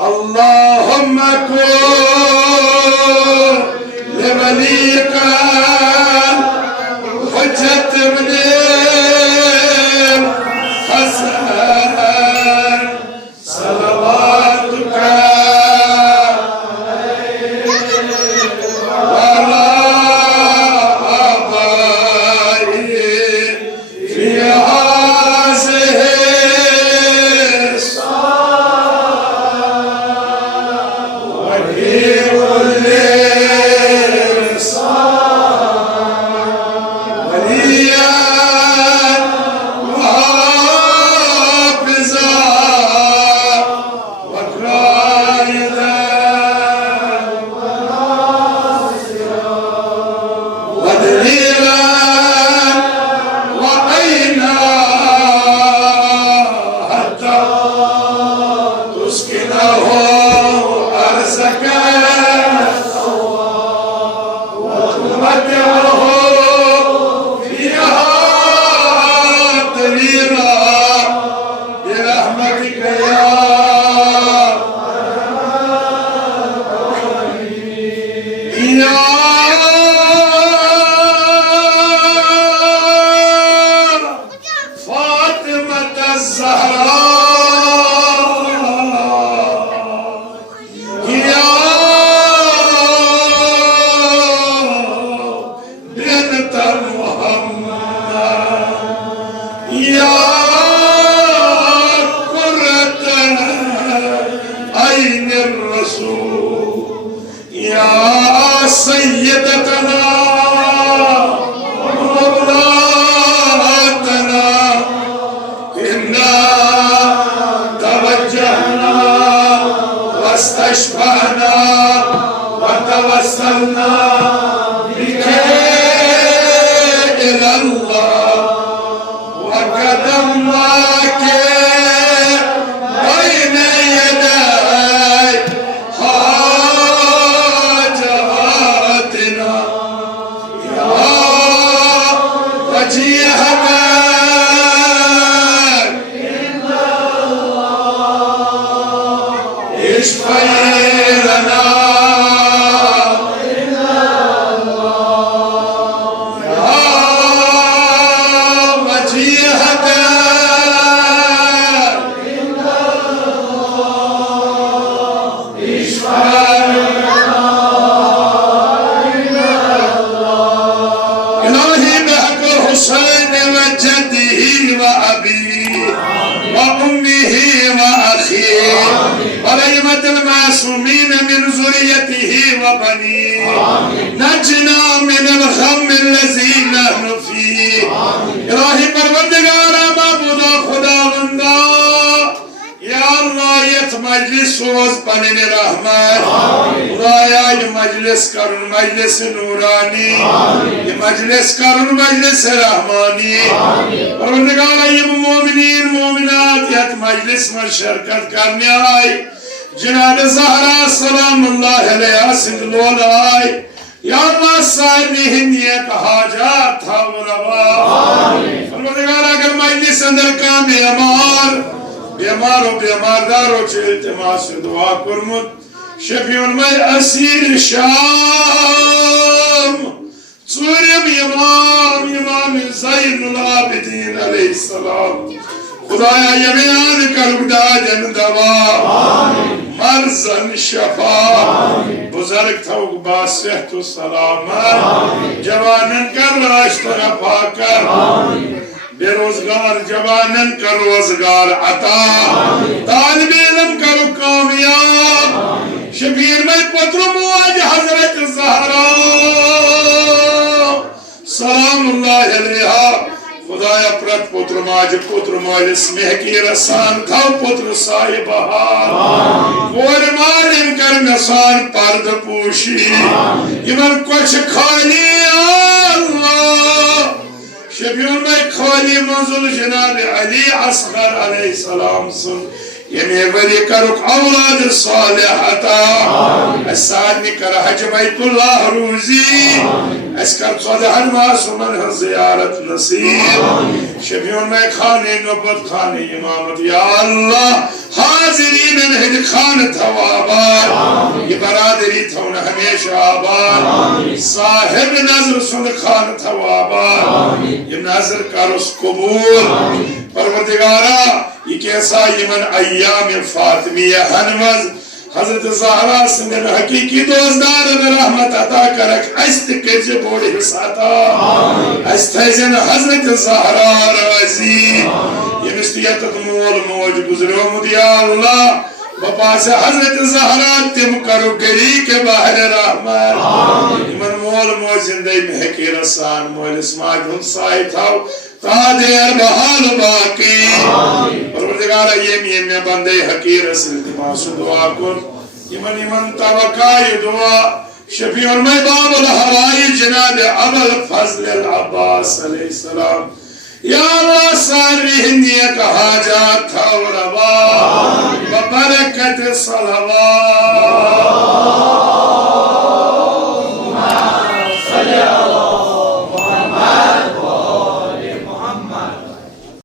اللهم كن لوليك حجة ابن الحسن صلواتك وعلى آبائه في هذه الصلاة وفي كل صلاة وليا وحافظا وقائدا ودليلا وعينا حتى تسكنه أرزك وتمتعه فيها دليلا برحمتك يا فاطمة الزهراء يا بنت محمد يا قرة عين الرسول يا سيدتنا ومولاتنا إنا توجهنا واستشفعنا وتوسلنا بك إلى الله وقدمناك بين يدي حاجاتنا يا وجيهنا اشفي لنا يا وجيهنا إلهي بحق الحسين وجده وأبيه وأمه وأخيه وليمة المعصومين من ذريته وبنيه نجنا من الغم الذي نحن فيه إلهي پروردگار معبود خداوندا یا اللہ یہ مجلس روز پنن رحمت خدایا یہ مجلس کرن مجلس نورانی یہ مجلس کرن مجلس رحمانی پروردگار یہ مومنین مومنات یہ مجلس میں شرکت کرنے آئی جناب زہرا سلام اللہ علیہ سند لولائی یا اللہ سائنی ہنیت حاجات تھا وروا پروردگار اگر مجلس اندر کام بیمار و بیماردارو چه التماس دعا کرمت شفیون میں اسیر شام سوریم امام زین العابدین علیہ السلام خدایا یمیان قلب دا جن دوا مرزن شفا بزرگ توق با صحت و سلامت جوانن کر راشتر پاکر بے روزگار جوانن کا روزگار عطا طالب علم کرو کامیاب شبیر میں پتر مواج حضرت زہرا سلام اللہ علیہ خدایا پرت پتر ماج پتر مالس مہکی رسان تھا پتر سائی بہار گور مالن کر نسان پرد پوشی یمن کچھ خالی اللہ شبیون میں خالی منزل جناب علی اصغر علیہ السلام سن یمی ولی کرک اولاد صالح عطا اسادنی کر حج بیت اللہ روزی اس کر صدحن معصومن زیارت نصیب شفیون میں خانے نبت خانے امامت یا اللہ حاضرین ہند خان تواباد یہ برادری تھون ہمیشہ آباد صاحب نظر سن خان تواباد یہ نظر کرس قبول پروردگارہ یہ کیسا یمن ایام فاطمیہ ہنوز حضرت زہرا سندن حقیقی دوزدار رحمت عطا کرک است کج بوڑ حساتا است حزن حضرت زہرا رازی یہ مستیت مول موج گزرو مدیا اللہ بپاس حضرت زہرا تم کرو گری کے باہر رحمت من مول موج زندگی میں حقی رسان مول اسماعیل ہم سائی تھاو تا دیر بحال باقی پروردگارہ یہ میں بندے حقیر سلتماس دعا کن یمن توقعی دعا شفیع میں باب الحوائی جناب ابو الفضل العباس علیہ السلام یا اللہ ساری ہندیہ کا حاجات تھا وربا ببرکت صلوات